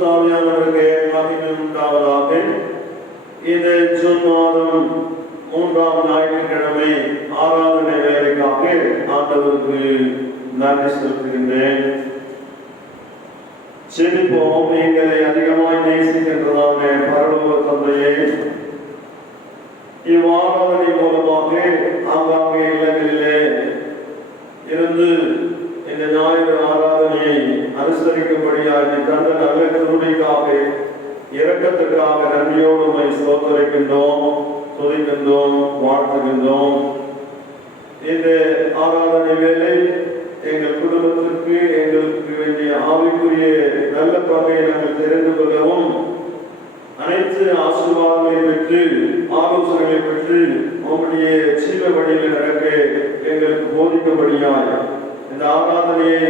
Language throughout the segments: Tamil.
தாவியானவருக்கு மகிமை உண்டாவதாக. இது ஜூன் மாதம் 3ஆம் ஞாயிற்றுக்கிழமை ஆராதனை வேலைக்காக ஆண்டவருக்கு நன்றி செலுத்துகின்றேன். செழிப்போம். எங்களை அதிகமாய் நேசிக்கின்றதான பரலோக தந்தையே, இவ்வாராதனை மூலமாக ஆங்காங்கே இல்லங்களிலே இருந்து இந்த ஞாயிறு ஆராதனையை அனுசரிக்கும்படியாக தந்த நல்ல கருணைக்காக இரக்கத்திற்காக நன்றியோடு உம்மை ஸ்தோத்திரிக்கின்றோம், துதிக்கின்றோம், வாழ்த்துகின்றோம். இந்த ஆராதனை வேலை எங்கள் குடும்பத்திற்கு எங்களுக்கு வேண்டிய ஆவிக்குரிய நல்ல பகையை நாங்கள் தெரிந்து கொள்ளவும், அனைத்து ஆசீர்வாதங்களை பெற்று ஆலோசனைகளை பெற்று உம்முடைய ஜீவ வழியில் நடக்க எங்களுக்கு போதிக்கும்படியாய் இந்த ஆராதனையை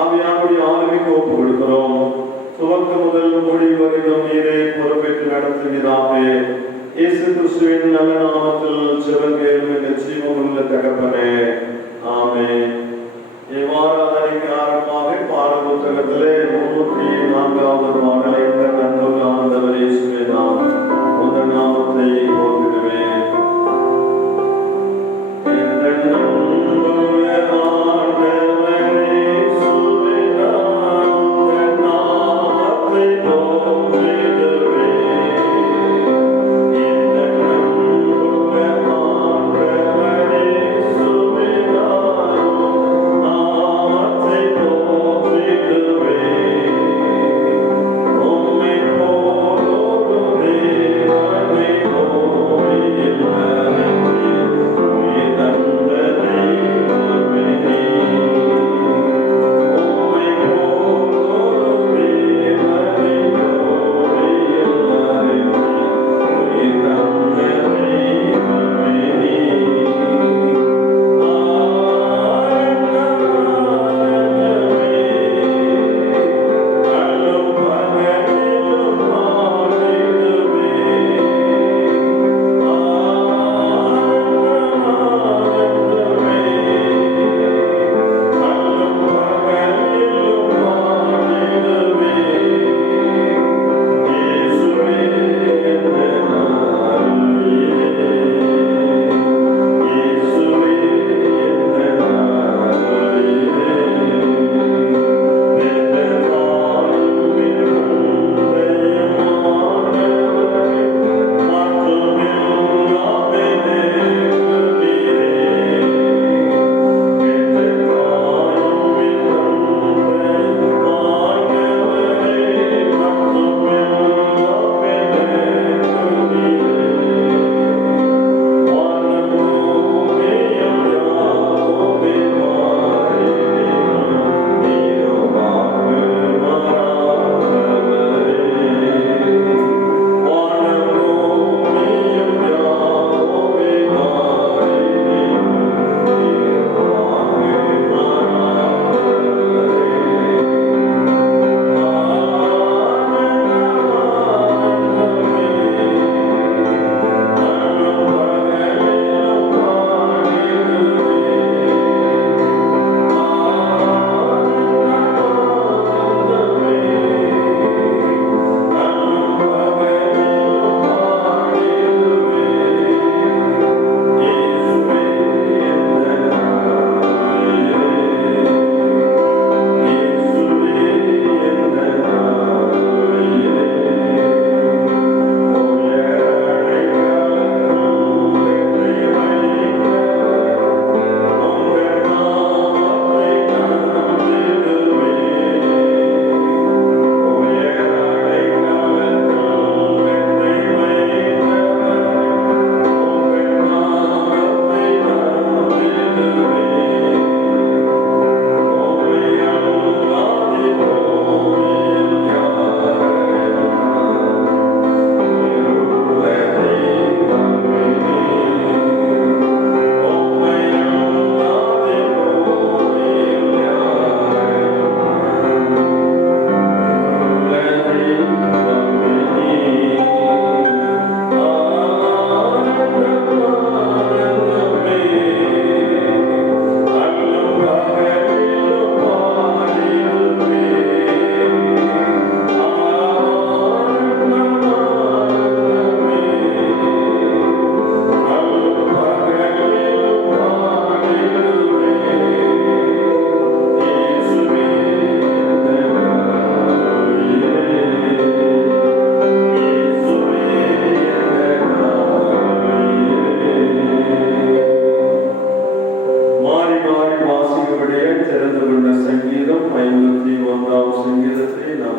ஆவியானுடைய ஆளுமைக்கு ஒப்புக் கொடுக்கிறோம். துவக்க முதல் முடிவு வரைக்கும் நீரே பொறுப்பேற்று நடத்துகிறாக. இயேசு கிறிஸ்துவின் நல்ல நாமத்தில் ஜெபங்கேளும் என்ற ஜீவனுள்ள தகப்பனே, ஆமென். இவ்வாராதனைக்கு ஆரம்பமாக பாட புத்தகத்திலே 304வது பாடலை கண்ணுக்கு ஆண்டவர் இயேசுவே நான் உங்கள் நாமத்தை போற்றிடுவேன். Amen.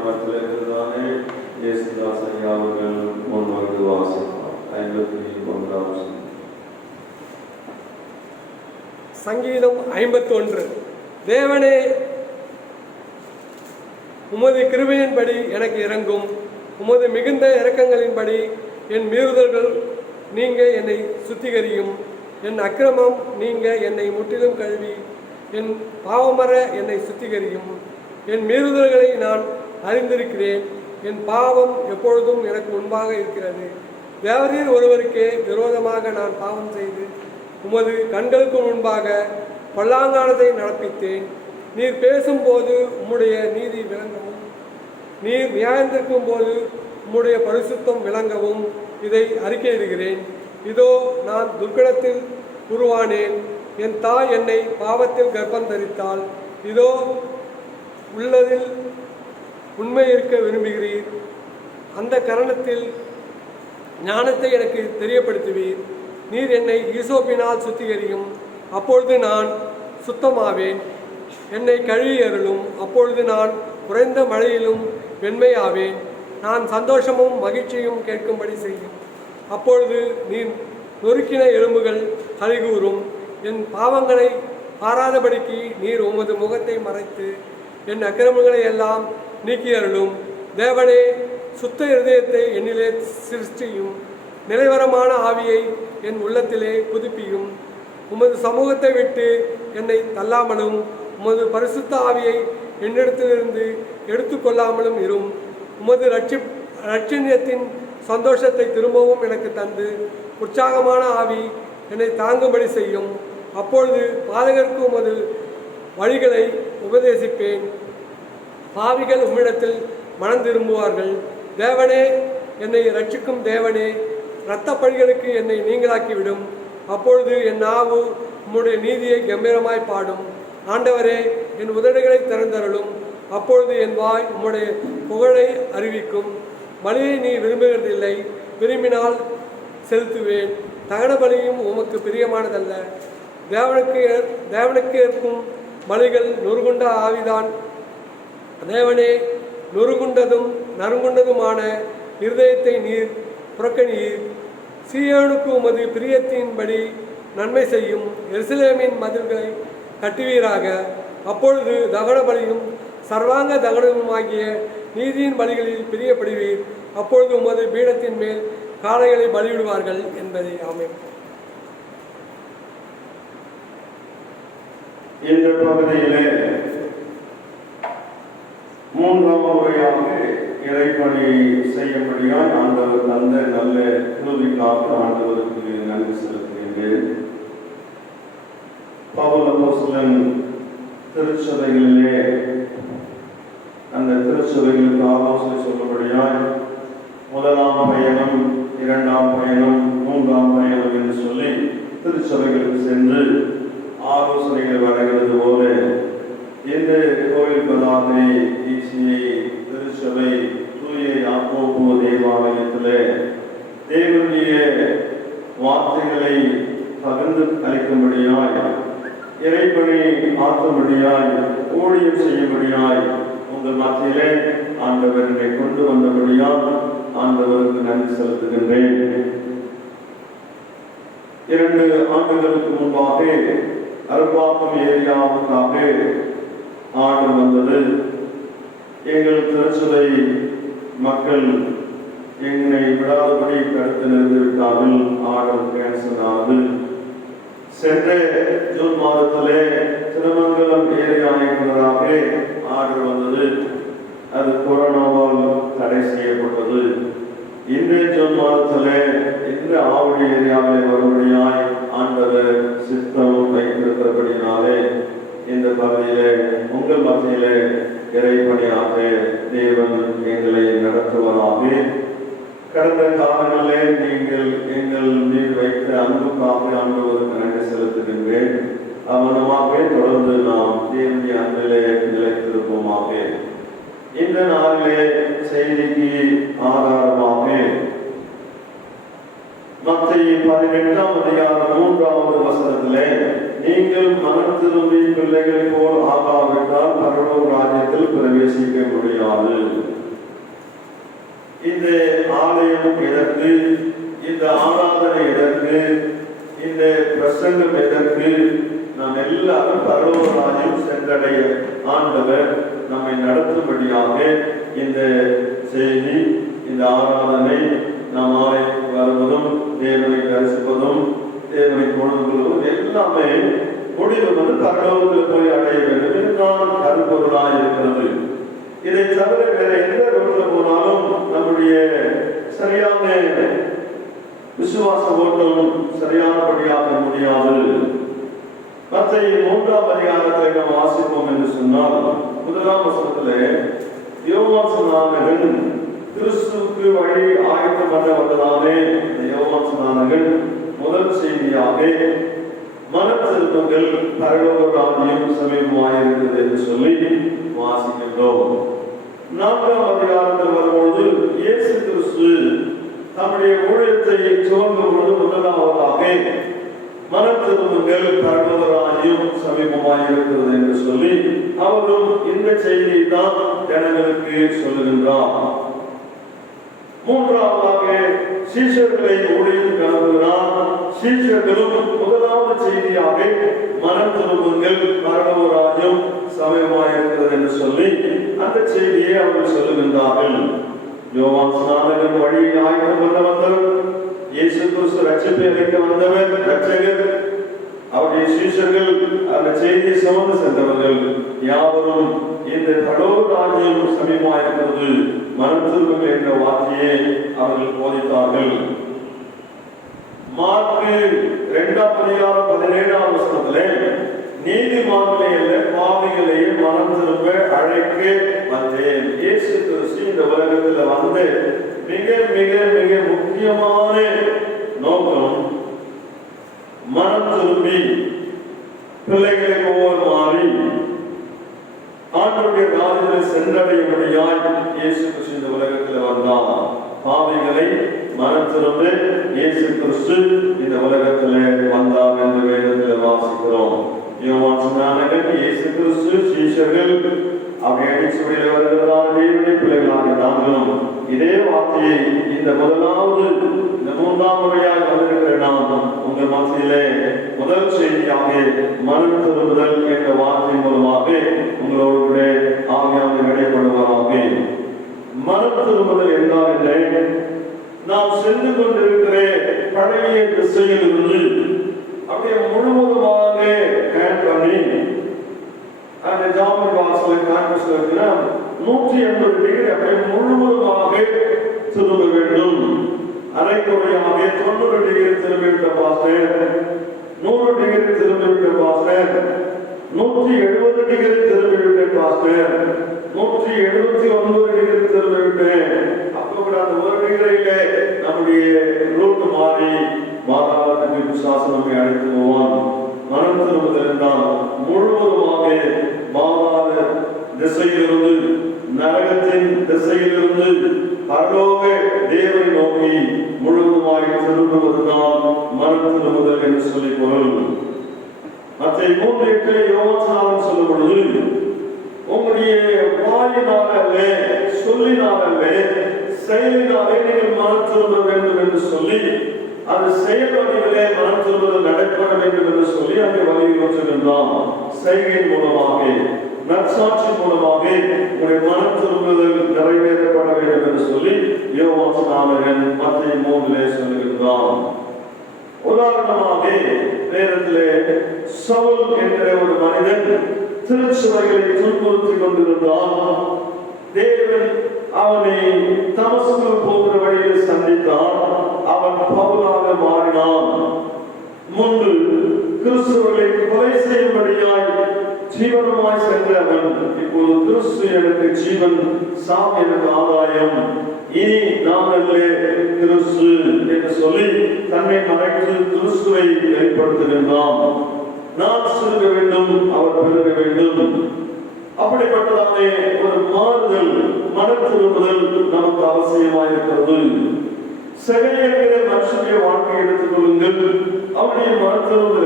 நாமத்தில் இருக்கிறதானே இயேசுதாசன் அவர்கள் முன்வந்து வாசிப்பார். 51 சங்கீதம் 51. தேவனே, உமது கிருபையின்படி எனக்கு இறங்கும். உமது மிகுந்த இரக்கங்களின்படி என் மீறுதல்கள் நீங்க என்னை சுத்திகரியும். என் அக்கிரமம் நீங்க என்னை முற்றிலும் கழுவி என் பாவமர என்னை சுத்திகரியும். என் மீறுதல்களை நான் அறிந்திருக்கிறேன். என் பாவம் எப்பொழுதும் எனக்கு முன்பாக இருக்கிறது. தேவரீர் ஒருவருக்கே விரோதமாக நான் பாவம் செய்து உமது கண்களுக்கு முன்பாக பொல்லாங்கானதை நடப்பித்தேன். நீர் பேசும்போது உம்முடைய நீதி விளங்கவும், நீர் நியாயந்திருக்கும் போது உம்முடைய பரிசுத்தம் விளங்கவும் இதை அறிக்கையிடுகிறேன். இதோ நான் துர்க்கடத்தில் உருவானேன். என் தாய் என்னை பாவத்தில் கர்ப்பம் தரித்தாள். இதோ உள்ளதில் உண்மை இருக்க விரும்புகிறீர். அந்த கரணத்தில் ஞானத்தை எனக்கு தெரியப்படுத்துவீர். நீர் என்னை ஈசோப்பினால் சுத்திகரியும், அப்பொழுது நான் சுத்தமாவேன். என்னை கழுவி அருளும், அப்பொழுது நான் குறைந்த மழையிலும் வெண்மையாவேன். நான் சந்தோஷமும் மகிழ்ச்சியும் கேட்கும்படி செய்யும், அப்பொழுது நீர் நொறுக்கின எலும்புகள் கலிகூறும். என் பாவங்களை பாராதபடிக்கு நீர் உமது முகத்தை மறைத்து என் அக்கிரமங்களை எல்லாம் நீக்கி அருளும். தேவனே, சுத்த இருதயத்தை என்னிலே சிருஷ்டியும், நிலைவரமான ஆவியை என் உள்ளத்திலே புதுப்பியும். உமது சமூகத்தை விட்டு என்னை தள்ளாமலும் உமது பரிசுத்த ஆவியை என்னிடத்திலிருந்து எடுத்துக்கொள்ளாமலும் இரும். உமது இரட்சணியத்தின் சந்தோஷத்தை திரும்பவும் எனக்கு தந்து உற்சாகமான ஆவி என்னை தாங்கும்படி செய்யும். அப்பொழுது பாதகருக்கு உமது வழிகளை உபதேசிப்பேன். பாவிகள் உம்மிடத்தில் மனம் திரும்புவார்கள். தேவனே, என்னை இரட்சிக்கும் தேவனே, இரத்த பழிகளுக்கு என்னை நீங்களாக்கிவிடும். அப்பொழுது என் நாவு உம்முடைய நீதியை கம்பீரமாய் பாடும். ஆண்டவரே, என் உதடுகளை திறந்தருளும். அப்பொழுது என் வாய் உம்முடைய புகழை அறிவிக்கும். பலியை நீ விரும்புகிறதில்லை, விரும்பினால் செலுத்துவேன். தகன பலியும் உமக்கு பிரியமானதல்ல. தேவனுக்கு ஏற்கும் பலிகள் நொறுகுண்ட ஆவிதான். தேவனே, நொறுகுண்டதும் நறுங்குண்டதுமான இருதயத்தை நீர் புறக்கணியீர். சீயோனுக்கு உமது பிரியத்தின்படி நன்மை செய்யும். எருசலேமின் மதில்களை கட்டுவீராக. அப்பொழுது தகன பலியும் சர்வாங்க தகனமுமாகிய நீதியின் பலிகளில் பிரியப்படுவீர். அப்பொழுது உமது பீடத்தின் மேல் காளைகளை பலியிடுவார்கள் என்பதை ஆமென். இந்த பகுதியிலே மூன்றாம் முறையாக இறைப்பணி செய்யும்படியால் ஆண்டவர் தந்த நல்ல கிருபைக்காக ஆண்டவருக்கு நன்றி செலுத்துகின்றேன். பவுல் அப்போஸ்தலன் திருச்சபைகளிலே அந்த திருச்சபைகளுக்கு ஆலோசனை சொல்லும்படியால் முதலாம் பயணம், இரண்டாம் பயணம், மூன்றாம் பயணம் என்று சொல்லி திருச்சபைகளுக்கு சென்று ஆலோசனைகள் வழங்குவது போல இந்த கோயில் பதாகை ஈசியை திருச்சபை தூய யாக்கோபு தேவாலயத்திலே தேவனுடைய வார்த்தைகளை பகிர்ந்து அளிக்கும்படியாய், இறைப்பணி ஆற்றும்படியாய், ஊழியம் செய்யும்படியாய் உங்கள் மத்தியிலே ஆண்டவர் என்னை கொண்டு வந்தபடியால் ஆண்டவருக்கு நன்றி செலுத்துகின்றேன். 2 ஆண்டுகளுக்கு முன்பாக அருப்பாக்கம் ஏரியாவுக்காக ஆர்டர் வந்தது. எங்கள் திருச்சபை மக்கள் என்னை விடாதபடி தடுத்து நிறுத்திவிட்டார்கள். ஆர்டர் கேன்சல் ஆனது. சென்ற ஜூன் மாதத்திலே திருமங்கலம் ஏரியாவுக்காக ஆர்டர் வந்தது. அது கொரோனாவால் தடை செய்யப்பட்டது. இன்றைய ஜூன் மாதத்திலே இந்த ஆவடி ஏரியாவில் வரும்படியாய் ஆண்டவர் சித்தம் வைத்திருக்கிறபடினாலே இந்த பகுதியிலே உங்கள் மத்தியிலே இறைப்பணியாக தேவன் எங்களை நடத்துவதாக. கடந்த காலங்களிலே நீங்கள் எங்கள் மீது வைத்த அன்புக்காக ஆண்டவருக்கு நன்றி செலுத்துகின்றேன். அவனமாக தொடர்ந்து நாம் தேவனுடைய அன்பிலே நிலைத்திருப்போமாக. இந்த நாளிலே செய்திக்கு ஆதாரமாக மத்தேயு 18ஆம் அதிகாரம் 3வது வசனத்திலே நீங்கள் மனம் திரும்பி பிள்ளைகளை போல் ஆகாவிட்டால் பரலோக ராஜ்யத்தில் பிரவேசிக்க முடியாது. இந்த ஆலயம் எதற்கு, இந்த ஆராதனை எதற்கு, இந்த பிரசங்கம் எதற்கு? நாம் எல்லாரும் பரலோக ராஜ்யம் சென்றடைய ஆண்டவர் நம்மை நடத்தும்படியாக இந்த செய்தி, இந்த ஆராதனை, நாம் ஆலயத்துக்கு வருவதும் தேவனை தரிசிப்பதும் தேவனை தொழுவதும் எல்லாமே முடிவு பரலோகத்தில் போய் அடைய வேண்டும். இதுதான் கருப்பொருளாக இருக்கிறது. இதை தவிர வேற எந்த ரோட்டில் போனாலும் நம்முடைய சரியான விசுவாச ஓட்டம் சரியானபடியாக முடியாது. மத்தேயு 3ஆம் அதிகாரத்தை நாம் வாசிப்போம் என்று சொன்னால் 1ஆம் வசனத்திலே யோவான் ஸ்நானகன் கிறிஸ்துவுக்கு வழி ஆயத்தம் பண்ண வந்ததாலே யோவான் ஸ்நானகன் முதல் செய்தியாக மனத்திருப்பங்கள் பரலோக ராஜ்யம் சமீபமாயிருக்கிறது என்று சொல்லி வாசிக்கின்றோம். 4ஆம் அதிகாரத்தில் வரும்பொழுது இயேசு கிறிஸ்து தம்முடைய ஊழியத்தை துவங்கும் பொழுது முதலாவதாக மனத்திருப்பங்கள் பரலோக ராஜ்யம் சமீபமாயிருக்கிறது என்று சொல்லி அவரும் இந்த செய்தியை தான் ஜனங்களுக்கு சொல்லுகின்றார். 3ஆவதாக சீஷர்களை ஊழியத்துக்கு அனுப்புகிறார். சீஷர்களும் முதலாவது செய்தியாக மனம் திரும்புங்கள் பரலோக ராஜ்யம் சமயமாயிருக்கிறது என்று சொல்லி அந்த செய்தியை அவர்கள் சொல்லுகின்றார்கள். யோவான் ஸ்நானகன் வழி ஆயத்தம் பண்ண வந்தவர், இயேசு கிறிஸ்து ரட்சிப்பை அளிக்க வந்தவர், ரட்சகர். அவருடைய சீஷர்கள் அந்த செய்தியை சுமந்து சென்றவர்கள் யாவரும் இந்த பரலோக ராஜ்யம் சமீபமாயிருக்கிறது, மனம் திரும்புங்கள் என்ற வார்த்தையை அவர்கள் போதித்தார்கள். மார்க்கு 2ஆம் அதிகாரம் 17ஆம் வசனத்திலே நீதிமான்களே அல்ல பாவிகளையே மனம் திரும்ப அழைக்க வந்தேன். இயேசு கிறிஸ்து இந்த உலகத்தில் வந்து மிக மிக மிக முக்கியமான நோக்கம் மனம் திரும்பி பிள்ளைகளை போல் மாறி ஆண்டவருடைய ராஜ்யத்தை சென்றடையும்படியாய் இயேசு கிறிஸ்து இந்த உலகத்தில் வந்தார். பாவிகளை மனம் திரும்ப இயேசு கிறிஸ்து இந்த உலகத்திலே வந்தார் என்று வேதத்தில் வாசிக்கிறோம். யோவான் ஸ்நானகன், இயேசு கிறிஸ்து, சீஷர்கள் அப்படி அடிச்சுவையில் வருகிறதான தேவனுடைய பிள்ளைகளாக நாங்களும் இதே வார்த்தையை இந்த முதலாவது இந்த 3ஆம் முறையாக வந்திருக்கிற நாம் உங்கள் மத்தியிலே முதல் செய்தியாக மனம் திரும்புதல் என்ற வார்த்தை மூலமாக உங்களோடு கூட ஆவியானவர் இடைப்படுவதாக. மனம் திரும்புதல் என்றால் என்ன? நாம் சென்று கொண்டிருக்கிற பழைய திசையில் இருந்து அப்படியே முழுவதுமாக ஹேண்ட் பண்ணி அந்த ஜாமி பாக்ஸ்ல கான்வெஸ்ட்ல இருக்கிற 180 டிகிரி அப்படியே முழுவதுமாக திரும்ப வேண்டும். அரைக்குறையாக 90 டிகிரி திரும்பிவிட்ட பாஸ்டர், 100 டிகிரி திரும்பிவிட்ட பாஸ்டர், 170 டிகிரி திரும்பிவிட்ட பாஸ்டர், 179 டிகிரி திரும்பிவிட்டேன். அப்போ கூட அந்த ஒரு டிகிரியில நம்முடைய ரூட் மாறி மாதாவதுக்கு விசுவாசம் நம்மை அழைத்து போவான். மனம் திரும்புதல் என்றால் முழுவதுமாக மாறாத திசையிலிருந்து, நரகத்தின் திசையிலிருந்து பரலோக தேவனை நோக்கி முழுவதுமாக திரும்புவதுதான் மனம் திரும்புதல் என்று சொல்லி பொருள். மத்தேயு 3:8 யோவான் ஸ்நானகன் சொல்லும் பொழுது உங்களுடைய வாயினால் அல்ல, சொல்லினால் அல்ல, செயலினாலே நீங்கள் மனம் திரும்ப வேண்டும் என்று சொல்லி அது செயல் வழியிலே மனம் திரும்புதல் நடைபெற வேண்டும் என்று சொல்லி அங்கே வலியுறுத்துகின்றான். செய்கையின் மூலமாக, நற்சாட்சி மூலமாக உங்களுடைய மனம் திரும்புதல் நிறைவேற்றப்பட வேண்டும் என்று சொல்லி யோவான் ஸ்நானகன் மத்தேயு 3 சொல்லுகின்றான். உதாரணமாக வேதத்திலே சவுல் என்கிற ஒரு மனிதன் திருச்சுவைகளை துன்புறுத்திக் கொண்டிருந்தான். தேவன் அவனை தமஸ்கு போகிற வழியில் சந்தித்தார். அவன் பவுலாக மாறினான். முன்பு கிறிஸ்துவை கொலை செய்யும்படியாய் ஜீவனமாய் சென்ற அவன் இப்போது கிறிஸ்து எனக்கு ஜீவன், சாவு எனக்கு ஆதாயம், இனி நான் அல்ல கிறிஸ்து என்று சொல்லி தன்னை மறைத்து கிறிஸ்துவை வெளிப்படுத்துகின்றான். நான் சிறுக வேண்டும், அவர் பெருக வேண்டும். அப்படிப்பட்டதான ஒரு மாறுதல், மனம் திரும்புதல் நமக்கு அவசியமாயிருக்கிறது. செயலியற்கிற மனுஷனுடைய வாழ்க்கை எடுத்துக் கொள்ளுங்கள். அவருடைய மருத்துவம்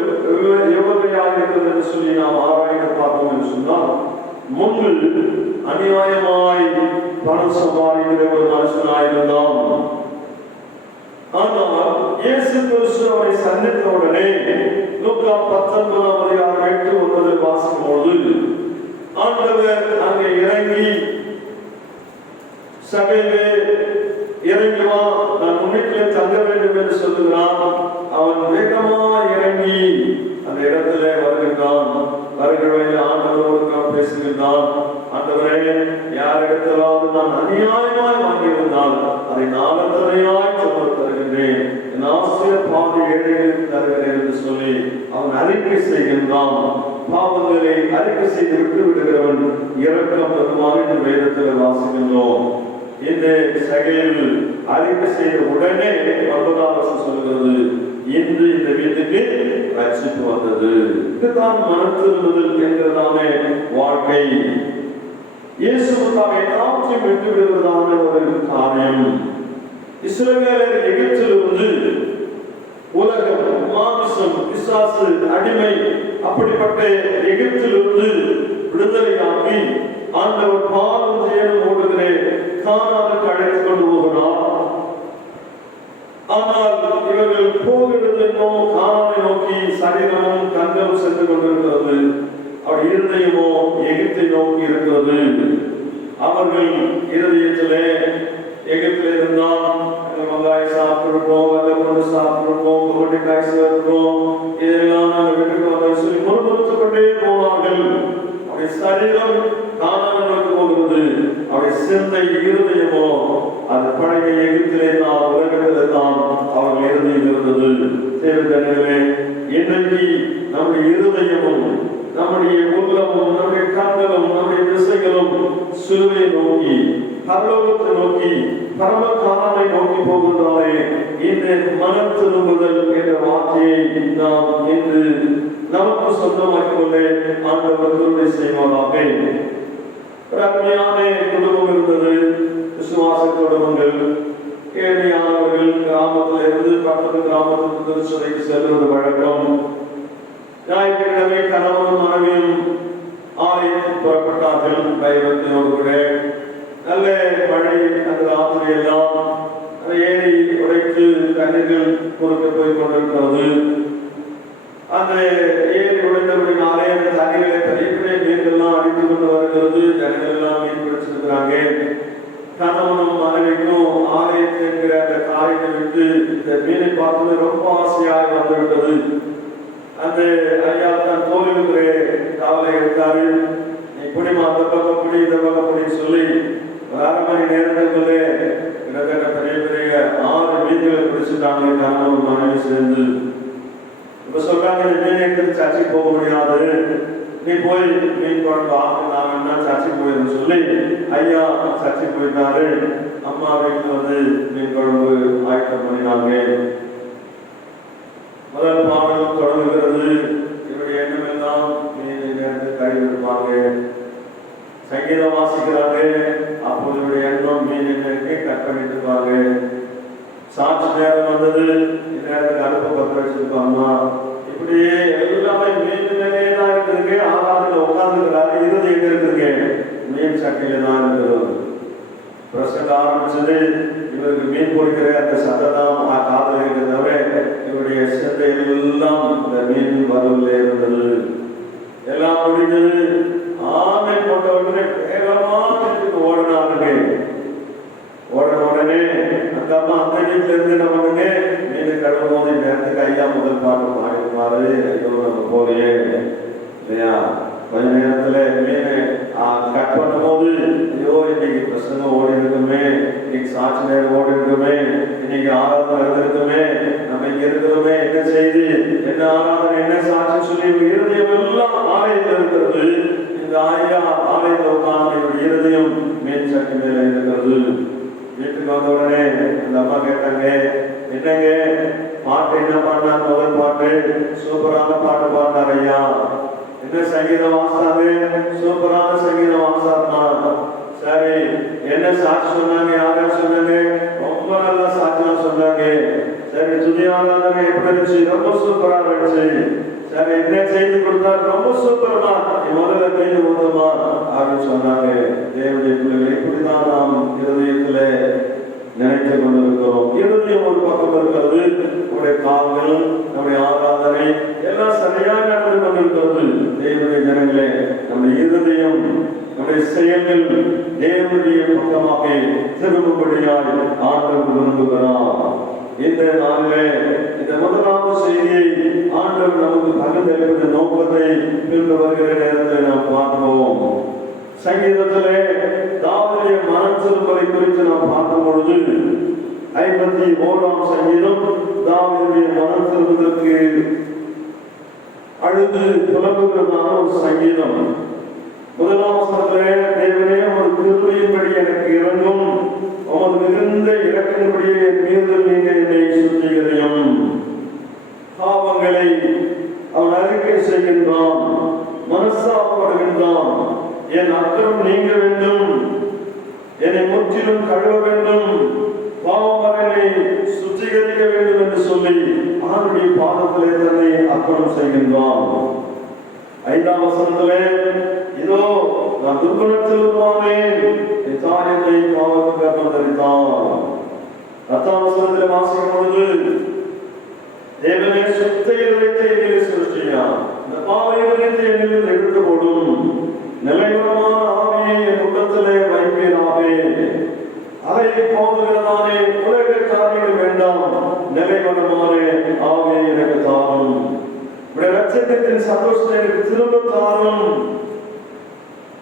எவ்வகையாக இருக்கிறது என்று சொல்லி நாம் ஆராய்ந்து பார்ப்போம் என்று சொன்னால், முன்பு அநியாயமாய் பணம் சம்பாதிக்கிற ஒரு மனுஷனாயிருந்தான். ஆனால் இயேசு கிறிஸ்து அவரை சந்தித்த உடனே லூக்கா 19:8-9 வாசிக்கும்போது ஆண்டவர் அங்கே இறங்கி, சபையிலே இறங்கி வா, நான் உன்னிடத்திலே தங்க வேண்டும் என்று சொல்லுகிறான். அவன் வேகமா இறங்கி அந்த இடத்திலே வருகின்றான். வருகிறவர்கள் ஆண்டவரோடு பேசுகின்றான். ஆண்டவரே, யார் இடத்திலாவது நான் அநியாயமாய் வாங்கியிருந்தால் அதை நாளத்தனையாய் சொல்ல தருகின்றேன், என் ஆசிரியர் பாதி ஏழைகளுக்கு தருகிறேன் என்று சொல்லி அவன் அறிக்கை செய்கின்றான். பாவங்களை அறிக்கை செய்து விட்டு விடுகிறவன் இரக்கம் பெறுவான் என்று வேதத்தில் வாசிக்கின்றோம். இந்த சகையில் அறிக்கை செய்த உடனே 9 சொல்கிறது, இன்று இந்த வீட்டுக்கு ரட்சிப்பு வந்தது. இதுதான் மனத்திரும்புதல் என்கிறதான வாழ்க்கை. இயேசுவுக்காக எல்லாத்தையும் விட்டு விடுவதான ஒரு காரியம். இஸ்ரவேலர் எகிப்திலிருந்து உலகம், மாமிசம், பிசாசு, அடிமை, அப்படிப்பட்ட எகிப்திலிருந்து விடுதலையாக்கி ஆண்டவர் பாலும் தேனும் ஓடுகிற கானானுக்கு அழைத்துக் கொண்டு போகிறார். ஆனால் இவர்கள் போகிறது என்னோ கானானை நோக்கி சரீரமும் கண்களும் சென்று கொண்டிருக்கிறது. அவர் இருதயமோ எகிப்தை நோக்கி இருக்கிறது. அவர்கள் இருதயத்திலே எகிப்தில் இருந்தால் வெங்காயம் சாப்பிட்டுருக்கோம், வெள்ளை கொண்டு சாப்பிட்டுருக்கோம், கொண்டைக்காய் சேர்க்கிறோம், இதெல்லாம் நாங்கள் வீட்டுக்கு வந்த சொல்லி முறுமுறுத்துக் கொண்டே போவார்கள். அவருடைய சரீரம் கானானை நோக்கி போகிறது. அவருடைய சிந்தை இருதயமோ அது பழைய எகிப்திலே தான், உலகத்திலே தான் அவர்கள் இருதயம் இருந்தது. தேவதனவே, இன்றைக்கு நம்முடைய இருதயமும் நம்முடைய உள்ளமும் நம்முடைய கண்களும் நம்முடைய திசைகளும் சிலுவையை நோக்கி, பரலோகத்தை நோக்கி, பரம கானானை நோக்கி போகிறதாலே இந்த மனம் திரும்புதல் என்ற வார்த்தையை நாம் இன்று நமக்கு சொந்தமாக்கிக் கொள்ள ஆண்டவர் கிருபை செய்வாராக. அருமையான குடும்பம் இருந்தது, விசுவாச குடும்பங்கள். ஏழையானவர்கள் கிராமத்தில் இருந்து பக்கத்து கிராமத்துக்கு திருச்சபைக்கு செல்வது வழக்கம். ஞாயிற்றுக்கிழமை கணவனும் மனைவியும் ஆலயத்தில் புறப்பட்டார்கள். தெய்வத்தினோடு கூட நல்ல மழை, அந்த ராத்திரி எல்லாம் ஏரி உடைத்து தண்ணீர்கள் குறுக்க போய் கொண்டிருக்கிறது. அந்த ஏரி உடைந்தபடினாலே அந்த தண்ணீர்களை பெரிய பெரிய மீன்கள்லாம் அடித்து கொண்டு வருகிறது. ஜனங்கள் எல்லாம் மீன் பிடிச்சிருக்கிறாங்க. கணவனும் மனைவிக்கும் ஆலயத்தில் இருக்கிற அந்த காரியத்தை விட்டு இந்த மீனை பார்த்து ரொம்ப ஆசையாக வந்துவிட்டது. அந்த ஐயா தான் தோல்விக்கிற காவலை எடுத்தாரு. இப்படிமா அந்த பக்கம் பிடி, இந்த பக்கம் பிடின்னு சொல்லி 1/2 மணி நேரத்துக்குள்ளே கிட்டத்தட்ட பெரிய பெரிய 6 மீன்களை பிடிச்சிட்டாங்க கணவன் மனைவி சேர்ந்து. இப்ப சொல்றாங்க, இந்த மீன் எடுத்து சர்ச்சைக்கு போக முடியாது, நீ போய் மீன் குழம்பு ஆக்கு, நான் என்ன சர்ச்சைக்கு போயிருந்து சொல்லி ஐயா சர்ச்சைக்கு போயிட்டாரு. அம்மா வீட்டுல வந்து மீன் குழம்பு ஆயத்தம் பண்ணினாங்க. முதல் பாடல் தொடங்குகிறது. இவருடைய எண்ணம் எல்லாம் மீன் எடுத்து கறி விடுப்பாங்க. சங்கீதம் வாசிக்கிறாங்க. அப்போது இவருடைய எண்ணம் மீன் என்ன கட் பண்ணிட்டு இருப்பாங்க. சாட்சி நேரம் வந்தது. இந்நேரத்துக்கு அடுப்பை பற்ற வச்சிருப்பாங்க. இப்படியே எல்லாமே மீன் மேலே தான் இருக்குதுங்க. ஆறாவது உட்கார்ந்துக்கிறாரு. இருபது எங்க இருக்குதுங்க? மீன் சட்டையில தான் இருக்கிறது. பிரசங்க ஆரம்பிச்சது இவருக்கு மீன் பொறிக்கிற அந்த சத்தம் காதல் இருக்கிறதவே இவருடைய சிந்தை எல்லாம் இந்த மீன் வரவில்லை இருந்தது. எல்லாம் முடிஞ்சது. ஆமை போட்ட உடனே வேகமா ஓடினாங்க. ஓடின உடனே அந்த அம்மா அந்த வீட்டுல இருந்து என்ன பண்ணுங்க, மீன் கடவுள் போது நேரத்துக்கு ஐயா முதல் பாட்டு பாடிருப்பாரு. ஐயோ நம்ம போலையே இல்லையா, கொஞ்ச நேரத்துல மீன் கட் பண்ணும் போது ஐயோ இன்னைக்கு பிரசங்கம் ஓடி இருக்குமே, இன்னைக்கு சாட்சி நேரம் ஓடி இருக்குமே, இன்னைக்கு ஆராதனை இருக்குமே, நம்ம இங்க இருக்கிறோமே, என்ன செய்தி, என்ன ஆராதனை, என்ன சாட்சி சொல்லி இருதயம் எல்லாம் ஆலயத்தில் இருக்கிறது. இந்த ஐயா ஆலயத்தில் உட்கார்ந்து இருதயம் மீன் சட்டி மேல இருக்கிறது. வீட்டுக்கு வந்த உடனே அந்த அம்மா கேட்டாங்க, என்னங்க பாட்டு என்ன பாடினாங்க? முதல் பாட்டு சூப்பரான பாட்டு பாடினார் ஐயா. என்ன சங்கீதம் வாசாது? சூப்பரான சங்கீதம் வாசாருனா. சரி, என்ன சாட்சி சொன்னாங்க? யாரும் சொன்னாங்க? ரொம்ப நல்லா சாட்சியா சொன்னாங்க. சரி, துதி ஆராதனை எப்படி இருந்துச்சு, ரொம்ப சூப்பரா இருந்துச்சு. சரி, என்ன செய்தி கொடுத்தாரு, ரொம்ப சூப்பர்மா, நீ முதல்ல கைது ஊதுமா அப்படின்னு சொன்னாங்க. தேவனுடைய பிள்ளைகளை இப்படிதான் நாம் இருதயத்துல நினைத்து கொண்டிருக்கிறோம். இருதயம் ஒரு பக்கம் இருக்கிறது, நம்முடைய கால்கள், நம்முடைய ஆராதனை எல்லாம் சரியாக நடந்து கொண்டிருக்கிறது. தேவனுடைய ஜனங்களே, நம்முடைய இருதயம், நம்முடைய செயல்கள் தேவனுடைய பக்கமாக திரும்பும்படியாய் ஆண்டவர் விரும்புகிறார். இந்த நாளிலே இந்த முதலாவது செய்தியை ஆண்டவர் நமக்கு பகிர்ந்தளிப்பது நோக்கத்தை பின்பு வருகிற நேரத்தில் நாம் பார்ப்போம். சங்கீதத்திலே தாவீதுடைய மனம் திரும்பலை குறித்து நாம் பார்க்கும் பொழுது 51ஆம் சங்கீதம் தாவீதுடைய மனம் திரும்புவதற்கு அழுது புலம்புகிறதான ஒரு சங்கீதம். முதலாம் வசனத்திலே, தேவனே ஒரு கிருபையின்படி எனக்கு இறங்கும், உமது மிகுந்த இரக்கத்தின்படி என் மீது நீங்க என்னை சுத்திகரியும். பாவங்களை அவன் அறிக்கை செய்கின்றான், மனஸ்தாபப்படுகின்றான். என் அக்கிரம் நீங்க வேண்டும், என்னை முற்றிலும் கழுவ வேண்டும், பாவமரனை சுத்திகரிக்க வேண்டும் என்று சொல்லி அவனுடைய பாதத்திலே தன்னை அர்ப்பணம் செய்கின்றான். 5ஆம் வசனத்திலே, இதோ நான் துர்குணத்தில் உருவானேன், என் தாய் என்னை பாவத்துக்கு கர்ப்பம் தரித்தார். 10ஆம் வசனத்திலே வாசிக்கும் பொழுது, தேவனே சுத்த இதயத்தை என்னில் சிருஷ்டியார், இந்த பாவ இதயத்தை என்னில் எடுத்து போடும், நிலைவரமான ஆவியை என் உள்ளத்திலே வைப்பீராவே. அதை போதுகிறதானே உலக காரியங்கள் வேண்டாம், நிலைவரமான ஆவியை எனக்கு தாரும். உடைய ரட்சகத்தின் சந்தோஷத்தை எனக்கு திரும்ப தாரும்.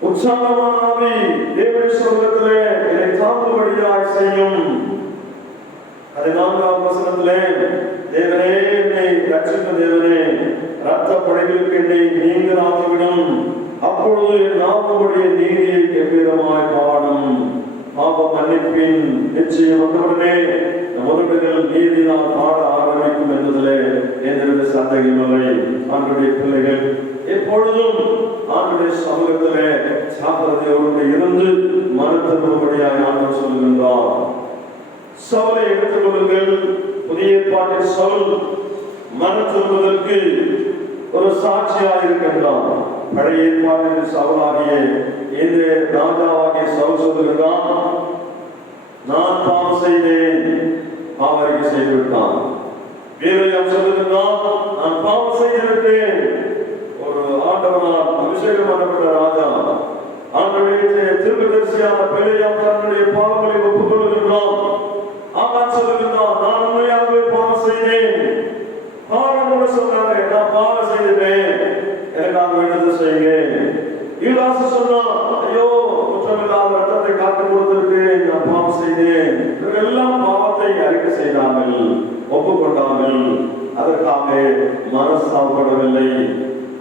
உற்சாகமான ஆவி தேவனுடைய சமூகத்திலே என்னை தாங்கும்படியாய் செய்யும். 14ஆம் வசனத்திலே, தேவனே என்னை ரட்சிக்கும் தேவனே, ரத்த படைகளுக்கு என்னை நீங்கள் ஆக்கிவிடும், அப்பொழுது நாமுடைய நீதியை கம்பீரமாய் பாடும். பாவ மன்னிப்பின் நிச்சயம் வந்தவுடனே முதல்கள் நீதியினால் பாட ஆரம்பிக்கும் என்பதிலே எந்தவித சந்தேகமில்லை. ஆண்டுடைய பிள்ளைகள் எப்பொழுதும் ஆண்டுடைய சமூகத்திலே சாப்பிரதையோடு இருந்து மனத்திரும்படியாக ஆண்டவர் சொல்கின்றார். சவுலை எடுத்துக் கொள்ளுங்கள். புதிய ஏற்பாட்டில் சவுல் மனத்திரும்புவதற்கு ஒரு சாட்சியாக இருக்கின்றான். பழைய ஏற்பாட்டில் சவுலாகிய இந்த ராஜாவாகிய சவுல் சொல்லுகிறான், நான் பாவம் செய்தேன், பாவரிக்கை செய்துவிட்டான். வீரயம் சொல்லுகிறான், நான் பாவம் செய்துவிட்டேன். ஒரு ஆண்டவனால் அபிஷேகம் பண்ணப்பட்ட ராஜா ஆண்டவருடைய திருப்பதரிசியான பிள்ளையாம் தன்னுடைய பாவங்களை ஒப்புக்கொள்ளுகின்றான். ஆகான் சொல்லுகின்றான், நான் உண்மையாகவே பாவம் செய்தேன். பாவம் சொன்னாங்க, நான் பாவம் செய்தேன், எனக்காக வேண்டது செய்யுங்க. யூதாசு சொன்னான், ஐயோ குற்றமில்லாத ரத்தத்தை காட்டு கொடுத்திருக்கு, நான் பாவம் செய்தேன். இவரெல்லாம் பாவத்தை அறிக்கை செய்தார்கள், ஒப்புக்கொண்டார்கள். அதற்காக மனஸ்தாபப்படவில்லை,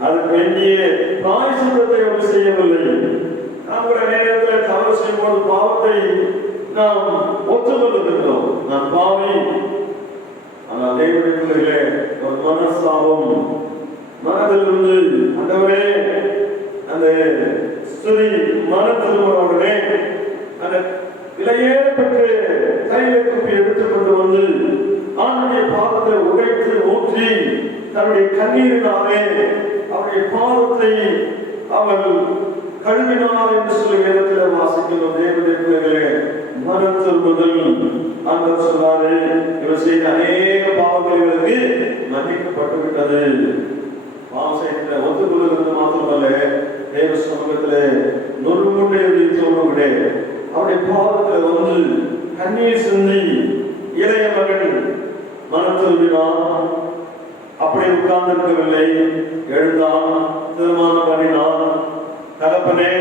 அதற்கு வேண்டிய பிராயச்சித்தத்தை ஒன்று செய்யவில்லை. நம்முடைய நேரத்தில் தவறு செய்யும்போது பாவத்தை நாம் ஒத்துக்கொள்ளுகின்றோம், நான் பாவி. ஆனால் தேவனுடைய பிள்ளைகளே, ஒரு மனஸ்தாபம் மனதிலிருந்து ஆண்டவரே, அந்த ஸ்திரீ மனத்திரும்புவனே அந்த விலையேறப்பட்டு கையிலே குப்பி எடுத்துக்கொண்டு வந்து ஆண்டுடைய பாதத்தை உடைத்து ஊற்றி தன்னுடைய கண்ணீரினாலே அவருடைய பாதத்தை அவள் கழுவினார் என்று சொல்லி வேதத்தில் வாசிக்கிறோம். தேவனுடைய பிள்ளைகளே, மனம் திரும்புதல். ஆண்டவர் சொன்னாரே, இவர் செய்த அநேக பாவங்களுக்கு மன்னிக்கப்பட்டு விட்டது. பாவம் செய்த ஒத்துக்கொள்வது மாத்திரமல்ல, தேவ சமூகத்திலே நொறுங்குண்டே தோணுவிடே அவருடைய பாவத்தில் வந்து கண்ணீர் சிந்தி இளைய மகன் மனம் திரும்பினான். அப்படி உட்கார்ந்திருக்கவில்லை, எழுந்தான், திருமணம் பண்ணினான். தகப்பனே,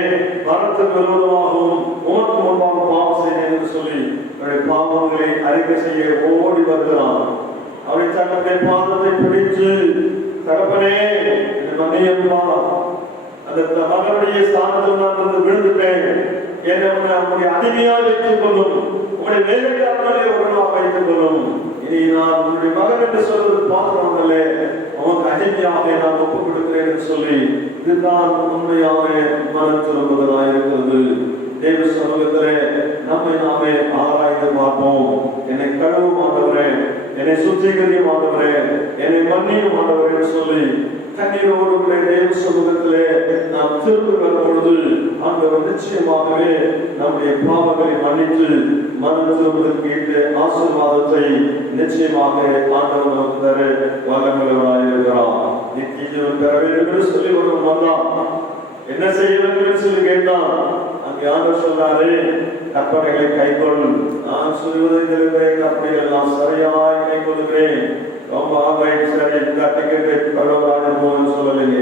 மரத்துக்கு விரோதமாகவும் உமக்கு முன்பாக பாவம் செய்தேன் என்று சொல்லி அவருடைய பாவங்களை அறிக்கை செய்ய ஓடி வருகிறான். அவரை தன்னுடைய பாதத்தை பிடித்து, தகப்பனே மன்னியப்பா, அந்த மகனுடைய ஸ்தானத்தில் நான் வந்து விழுந்துட்டேன், என்னை உங்களுடைய அடிமையாக வைத்துக் கொள்ளும், உங்களுடைய வேலைக்காரர்களே ஒருவராக வைத்துக் கொள்ளும். இனி நான் உங்களுடைய மகன் என்று சொல்வது பாத்திரம் அல்ல, உனக்கு அடிமையாக நான் ஒப்புக் கொடுக்கிறேன் என்று சொல்லி இதுதான் உண்மையான மனம் திரும்புவதாக இருக்கிறது. தேவ சமூகத்திலே நம்மை நாமே ஆராய்ந்து பார்ப்போம். என்னை கழுவும் ஆண்டவரே, என்னை சுத்திகரியும் ஆண்டவரே, என்னை மன்னியும் ஆண்டவரே என்று சொல்லி கண்ணீரோடு தேவ சமூகத்திலே நாம் திரும்பி வரும் பொழுது ஆண்டவர் நிச்சயமாகவே நம்முடைய பாவங்களை மன்னித்து மனம் திரும்புவதற்கு ஏற்ற ஆசீர்வாதத்தை நிச்சயமாக ஆண்டவர் நமக்கு தர வல்லமையுள்ளவராய் இருக்கிறார். நித்திய ஜீவன் பெற வேண்டும் என்று சொல்லி ஒருவன் வந்தான். என்ன செய்ய வேண்டும் என்று சொல்லி கேட்டான். அங்கே ஆண்டவர் சொன்னாரே, கற்பனைகளை கைக்கொள், நான் சொல்வதை கற்பனைகள் எல்லாம் சரியாய் கைக்கொள்கிறேன். ரொம்ப சரி பரவராஜன் போன்னு சொல்லலைங்க.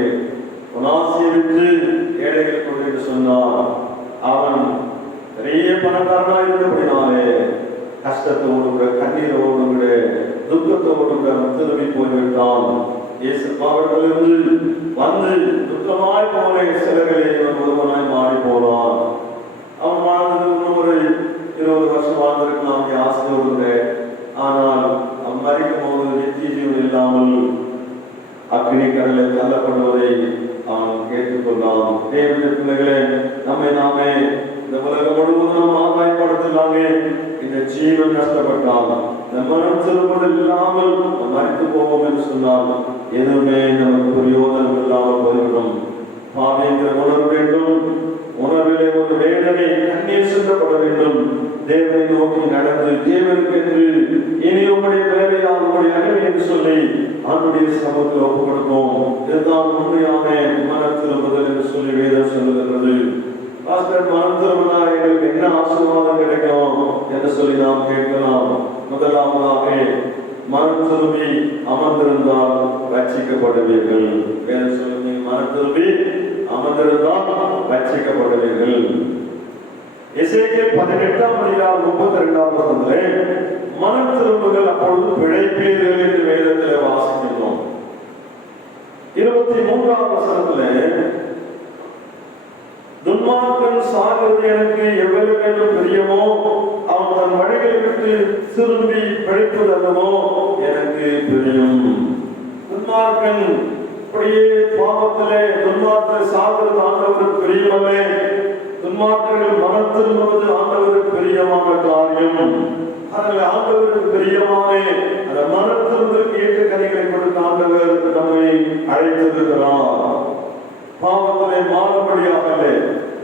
உன் ஆசையை விட்டு ஏழைகள் கொடு என்று சொன்னான். அவன் பெரிய பணக்காரனா இருந்தபடினாலே கஷ்டத்தோடு கூட கண்ணீரோடு கூட துக்கத்தோடு கூட திரும்பி போய்விட்டான். இயேசு அவர்களிருந்து வந்து துக்கமாய் போன சிலர்களை ஒருவனாய் மாறி போனான். அவன் வாழ்ந்தது இன்னும் ஒரு 20 வருஷம் வாழ்ந்திருக்கலாம் ஆசையோடு. ஆனால் அவன் மறிக்கும் போது நித்திய ஜீவன் இல்லாமல் அக்னி கடலில் தள்ளப்படுவதை அவன் கேட்டுக்கொண்டான். தேவனுடைய பிள்ளைகளே, நம்மை நாமே இந்த உலகம் முழுவதும் ஆதாயப்படுத்தலாங்க. இந்த ஜீவன் நஷ்டப்பட்டால், இந்த மனம் திரும்புவது இல்லாமல் மறித்து போவோம் என்று சொன்னால் எதுவுமே நமக்கு பிரயோஜனம் இல்லாமல் போய்விடும். பாவிங்கிற உணர்வு வேண்டும். உணர்விலே ஒரு வேதனை கண்ணீர் சிந்தப்பட வேண்டும். தேவனை நோக்கி நடந்து தேவனுக்கு என்று இனி உங்களுடைய வேலையாக உங்களுடைய அனுமதி என்று சொல்லி அவனுடைய சமூகத்தில் ஒப்புக் கொடுப்போம். இதுதான் உண்மையான மனம் திரும்புதல் என்று சொல்லி வேதம் சொல்லுகிறது. மனம் திரும்பினா எங்களுக்கு என்ன ஆசீர்வாதம் கிடைக்கும் என்று சொல்லி நாம் கேட்கலாம். முதலாவதாக மனம் திரும்பி அமர்ந்திருந்தால் ரட்சிக்கப்படுவீர்கள். வேதம் சொல்லுங்க, மனம் திரும்பி அமர்ந்திருந்தால் ரட்சிக்கப்படுவீர்கள். எசேக்கியேல் 18:32 மனம் திரும்புகள் அப்பொழுது பிழைப்பீர்கள் என்று வேதத்தில் வாசிக்கிறோம். 23 துன்மார்க்கன் சாகிறது எனக்கு எவ்வளவு பிரியமோ அவன் தன் வழிகளை விட்டு திரும்பி பிழைப்பதல்லவோ எனக்கு பிரியம். துன்மார்க்கன் அப்படியே பாவத்திலே துன்மார்க்கரை சாகிறது ஆண்டவருக்கு பிரியமல்லே. துன்மார்க்கர்கள் மனம் திரும்புவது ஆண்டவருக்கு பிரியமான காரியம். அதில் ஆண்டவருக்கு பிரியமான அந்த மனம் திரும்புவதற்கு ஏற்ற கனிகளை கொடுத்த ஆண்டவர் நம்மை அழைத்திருக்கிறார். பாவத்திலே மாறும்படியாக,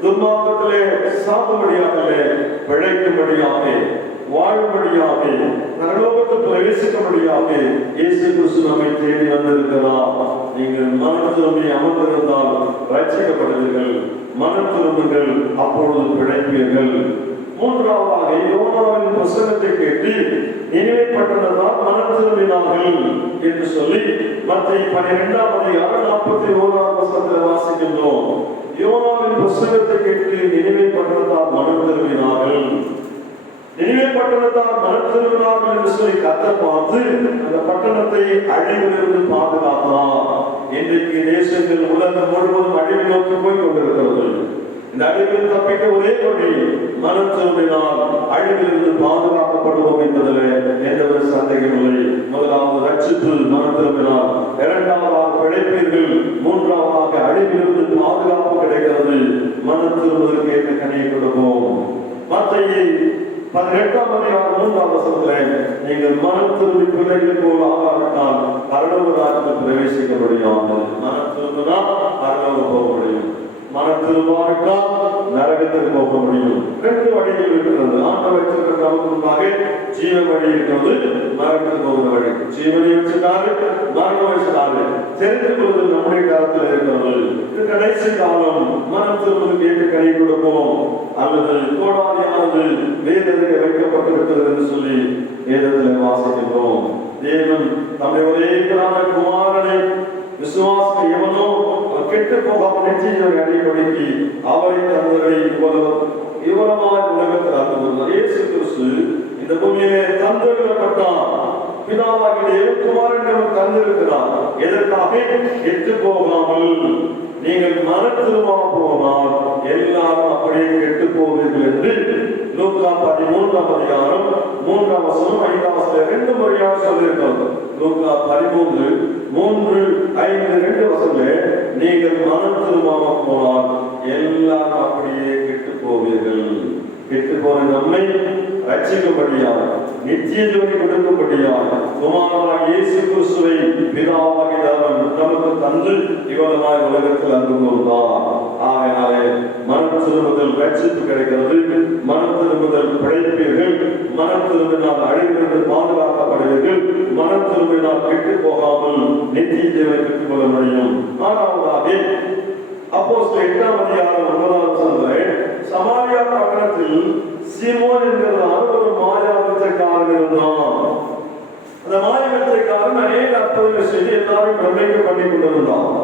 துன்மார்க்கத்திலே சாகும்படியாக, பிழைக்கும்படியாக, வாழும்படியாக, பரலோகத்தில் பிரவேசிக்கும்படியாக இயேசு கிறிஸ்து நம்மை தேடி வந்திருக்கிறார். நீங்கள் மனம் திரும்பி அமர்ந்திருந்தால் ரட்சிக்கப்படுவீர்கள். மனம் திரும்புங்கள், அப்பொழுது பிழைப்பீர்கள். மூன்றாவதாக யோனாவின் புத்தகத்தை கேட்டு நினைவே பட்டணத்தார் மனம் திரும்பினார்கள் என்று சொல்லி மத்தேயு 12:41 வாசிக்கின்றோம். யோனாவின் புத்தகத்தை கேட்டு நினைவே பட்டணத்தார் மனம் திரும்பினார்கள். நினைவே பட்டணத்தார் மனம் திரும்பினார்கள் என்று சொல்லி கர்த்தர் பார்த்து அந்த பட்டணத்தை அழிவிலிருந்து பாதுகாத்தார். இன்றைக்கு தேசத்தில் உலகம் முழுவதும் அழிவை நோக்கி போய் கொண்டிருக்கிறது. இந்த அழிவில் தப்பிக்க ஒரே வழி மனம் திரும்பினால் அழிவிலிருந்து பாதுகாக்கப்படுவோம் என்பதில் எந்த ஒரு சந்தேகமில்லை. முதலாவது ரட்சிப்பு மனம் திரும்பினால், இரண்டாவதாக பிழைப்பீர்கள், மூன்றாவதாக அழிவிலிருந்து பாதுகாப்பு கிடைக்கிறது. மனம் திரும்புவதற்கு ஏற்ற கனியை கொடுப்போம். மத்தேயு 18:3 நீங்கள் மனம் திரும்பி பிள்ளைகள் போல் ஆகாவிட்டால் பரலோக ராஜ்யத்தில் பிரவேசிக்க முடியாது. மனம் திரும்பினால் பரலோகம் போக முடியும். மனம் திரும்பாவிட்டால் நரகத்திற்கு போக முடியும். 2 வழிகள் இருக்கிறது. ஆண்டவர் வச்சிருக்கிற நமக்கு முன்பாக ஜீவ வழி இருக்கிறது, மரணத்துக்கு போகிற வழி. ஜீவனை வச்சுட்டாரு, மரணம் வச்சுட்டாரு. தெரிந்து கொள்வது நம்முடைய காலத்தில் இருக்கிறது. இது கடைசி காலம். மனம் திரும்புவதற்கு ஏற்ற கனி கொடுப்போம் அல்லது கோடாதியானது வேதத்தில் வைக்கப்பட்டிருக்கிறது என்று சொல்லி வேதத்தில் வாசிக்கின்றோம். தேவன் நம்முடைய ஒரே குமாரனை விசுவாசி எவனோ கெட்டு போகாமல் நிச்சயம் அடிப்படைக்கு அவரை தந்தவரை இவ்வளவாய் உலகத்தில் அனுப்புகிறார். இயேசு கிறிஸ்து இந்த பூமியிலே தந்திருக்கப்பட்டார். பிதாவாகிய குமாரன் தந்திருக்கிறார். எதற்காக? கெட்டு போகாமல். நீங்கள் மனத்திரும்ப போனால் எல்லாரும் அப்படியே கெட்டு போவீர்கள் என்று லூக்கா 13:3 2 முறையாக சொல்லியிருக்கிறது. லூக்கா 13:3-5 நீங்கள் மனம் திரும்பாம போனால் எல்லாரும் அப்படியே கெட்டு போவீர்கள். கெட்டு போன நம்மை ரட்சிக்கும்படியாய் நித்திய ஜீவனை கொடுக்கும்படியாய் குமாரனாகிய இயேசு கிறிஸ்துவை பிதாவாகிய தேவன் நமக்கு தந்து இவ்வளவாய் உலகத்தில் அன்பு கூர்ந்தார். ஆகையாலே மனம் திரும்புதல் ரட்சிப்பு கிடைக்கிறது. மனம் திரும்புதல் பிழைப்பீர்கள். மனம் திரும்பினால் அழிவிலிருந்து பாதுகாக்கப்படுவீர்கள். மனம் திரும்பினால் கெட்டு போகாமல் நித்திய ஜீவனை பெற்றுக் கொள்ள முடியும். ஆறாவதாக அப்போஸ்தலர் 8ஆம் அதிகாரம் 9ஆம் வசனத்திலே சமாரியா பட்டணத்தில் சீமோன் என்கிறதான ஒரு மாயவித்தைக்காரன் இருந்தான். அந்த மாயவித்தைக்காரன் அநேக அற்புதங்களை செய்து எல்லாரும் பிரமிக்க பண்ணி கொண்டிருந்தான்.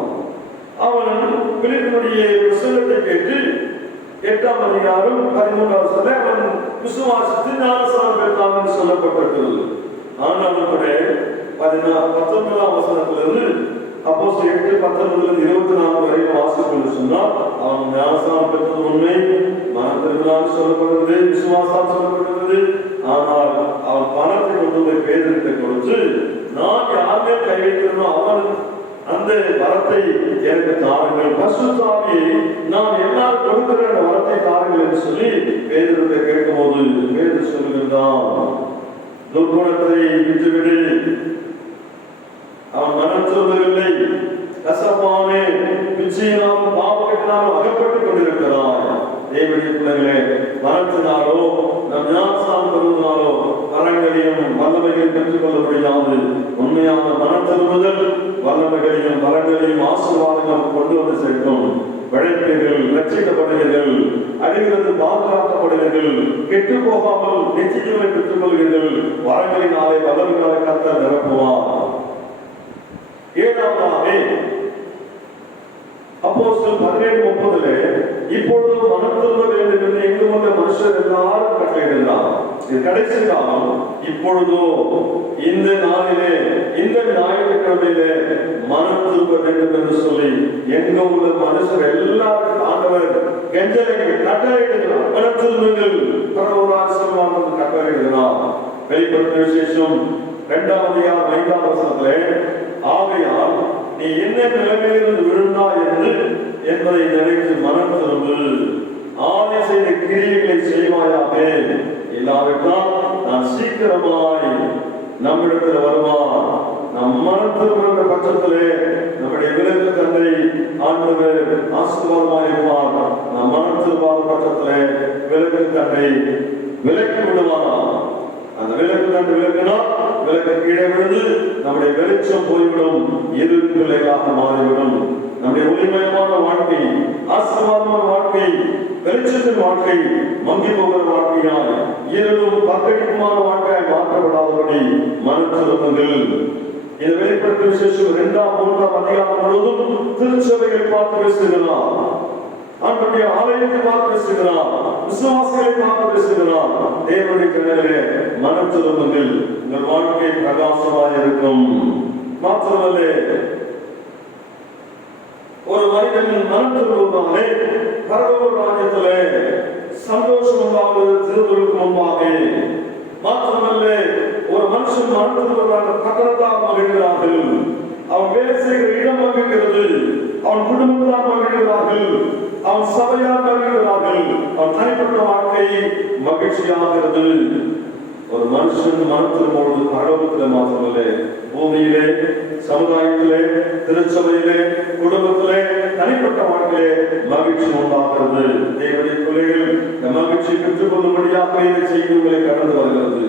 அவன் பிலிப்பினுடைய பிரசங்கத்தை கேட்டு 8ஆம் அதிகாரம் 13ஆம் வசனத்திலே அவன் விசுவாசித்து ஞானஸ்நானம் பெற்றான் என்று சொல்லப்பட்டிருக்கிறது. ஆனாலும் கூட 19ஆம் வசனத்திலிருந்து அப்போஸ்தலர் 8:19 24 வரைக்கும் வாசிக்கணும்னு சொன்னால் அவன் ஞானஸ்நானம் பெற்றது உண்மை, மனம் திரும்பினான் சொல்லப்படுகிறது, விசுவாசம் சொல்லப்படுகிறது. ஆனால் அவன் பணத்தை கொண்டு போய் பேதரித்தை கொடுத்து நான் யாருமே கை வைக்கிறனோ அவன் அந்த வரத்தை எனக்கு தாருங்கள், பரிசுத்த ஆவியை நான் எல்லாரும் கொடுக்கிற அந்த வரத்தை தாருங்கள் என்று சொல்லி பேதரித்தை கேட்கும் போது பேதர் சொல்லுகிறான், துர்குணத்தை விட்டுவிடு. அவன் மனம் சொல்வதில்லை, கசப்பானே பிச்சையினாலும் பாவத்தினாலும் அகப்பட்டுக் கொண்டிருக்கிறாய். தேவனுடைய பிள்ளைகளே, மனத்தினாலோ நம் ஞானஸ்நானம் பெறுவதனாலோ வரங்களையும் வல்லமைகளையும் பெற்றுக் கொள்ள முடியாது. உண்மையான மனம் திரும்புதல் வல்லமைகளையும் வரங்களையும் ஆசீர்வாதங்களும் கொண்டு வந்து சேர்க்கும். பிழைப்பீர்கள், ரட்சிக்கப்படுவீர்கள், அழிவிலிருந்து பாதுகாக்கப்படுவீர்கள், கெட்டு போகாமல் நித்திய ஜீவனை பெற்றுக் கொள்வீர்கள். வரங்களினாலே வல்லமைகளை கர்த்தர் நிரப்புவார். ஏழாவதாக அப்போஸ்தலர் 17:30 இப்பொழுது மனம் திரும்ப வேண்டும் என்று எங்கும் உள்ள மனுஷர் எல்லாரும் கட்டளையிடுகிறார். இது கடைசி காலம். இப்பொழுதோ இந்த நாளிலே இந்த ஞாயிற்றுக்கிழமையிலே மனம் திரும்ப வேண்டும் என்று சொல்லி எங்கும் உள்ள மனுஷர் எல்லாரும் ஆண்டவர் கட்டளையிடுகிறார். மனம் திரும்புங்கள், பரலோக கட்டளையிடுகிறார். வெளிப்படுத்தின விசேஷம் 2ஆம் அதிகாரம் 5ஆம் வசனத்திலே ஆகையால் நீ என்ன நிலைமையிலிருந்து விழுந்தாய் என்பதை நினைத்து மனம் திரும்பு, ஆதி செய்த கிரியைகளை செய்வாயாக, இல்லாவிட்டால் நான் சீக்கிரமாய் நம்மிடத்தில் வருவான். நம் மனம் திரும்புகிற பட்சத்திலே நம்முடைய விலங்கு தந்தை ஆண்டவர் ஆசீர்வாதமாய் இருப்பார். நம் மனம் திரும்பாத பட்சத்திலே விலங்கு தந்தை விலக்கி விடுவானா. அந்த விளக்கு கண்டு விளக்கினால் விளக்கு கீழே விழுந்து நம்முடைய வெளிச்சம் போய்விடும், இருள் பிள்ளைகளாக மாறிவிடும். நம்முடைய ஒளிமயமான வாழ்க்கை, ஆசீர்வாதமான வாழ்க்கை, வெளிச்சத்தின் வாழ்க்கை மங்கி போகிற வாழ்க்கையால் இருளும் பக்கடிப்புமான வாழ்க்கையாய் மாற்றப்படாதபடி மனம் திரும்புங்கள். இந்த வெளிப்படுத்தின விசேஷம் 2ஆம் 3ஆம் அதிகாரம் முழுவதும் திருச்சபைகளை பார்த்து பேசுகிறார். ஆண்டவருடைய ஆலயத்தை பார்த்து பேசுகிறார், விசுவாசிகளை பார்த்து பேசுகிறார். தேவனுடைய கண்களிலே மனம் திரும்புங்கள், உங்கள் வாழ்க்கை பிரகாசமாக இருக்கும். மாத்திரமல்ல, ஒரு மனிதன் மனம் திரும்புவதாலே பரலோக ராஜ்யத்திலே சந்தோஷம் உண்டாவது திருவருக்கு முன்பாக. மாத்திரமல்ல, ஒரு மனுஷன் மனம் திரும்புவதாக பக்கத்தால் மகிழ்கிறார்கள், அவன் வேலை செய்கிற இடம் மகிழ்கிறது, அவன் குடும்பத்தால் மகிழ்கிறார்கள், அவன் சபையால் மகிழ்கிறார்கள், அவன் தனிப்பட்ட வாழ்க்கை மகிழ்ச்சியாகிறது. ஒரு மனுஷன் மனத்தில் பொழுது பரலோகத்திலே மாத்திரமல்ல, பூமியிலே, சமுதாயத்திலே, திருச்சபையிலே, குடும்பத்திலே, தனிப்பட்ட வாழ்க்கையிலே மகிழ்ச்சி உண்டாகிறது. தேவனுடைய பிள்ளைகள் இந்த மகிழ்ச்சியை பெற்றுக் கொள்ளும்படியாக இந்த செய்தி உங்களை கடந்து வருகிறது.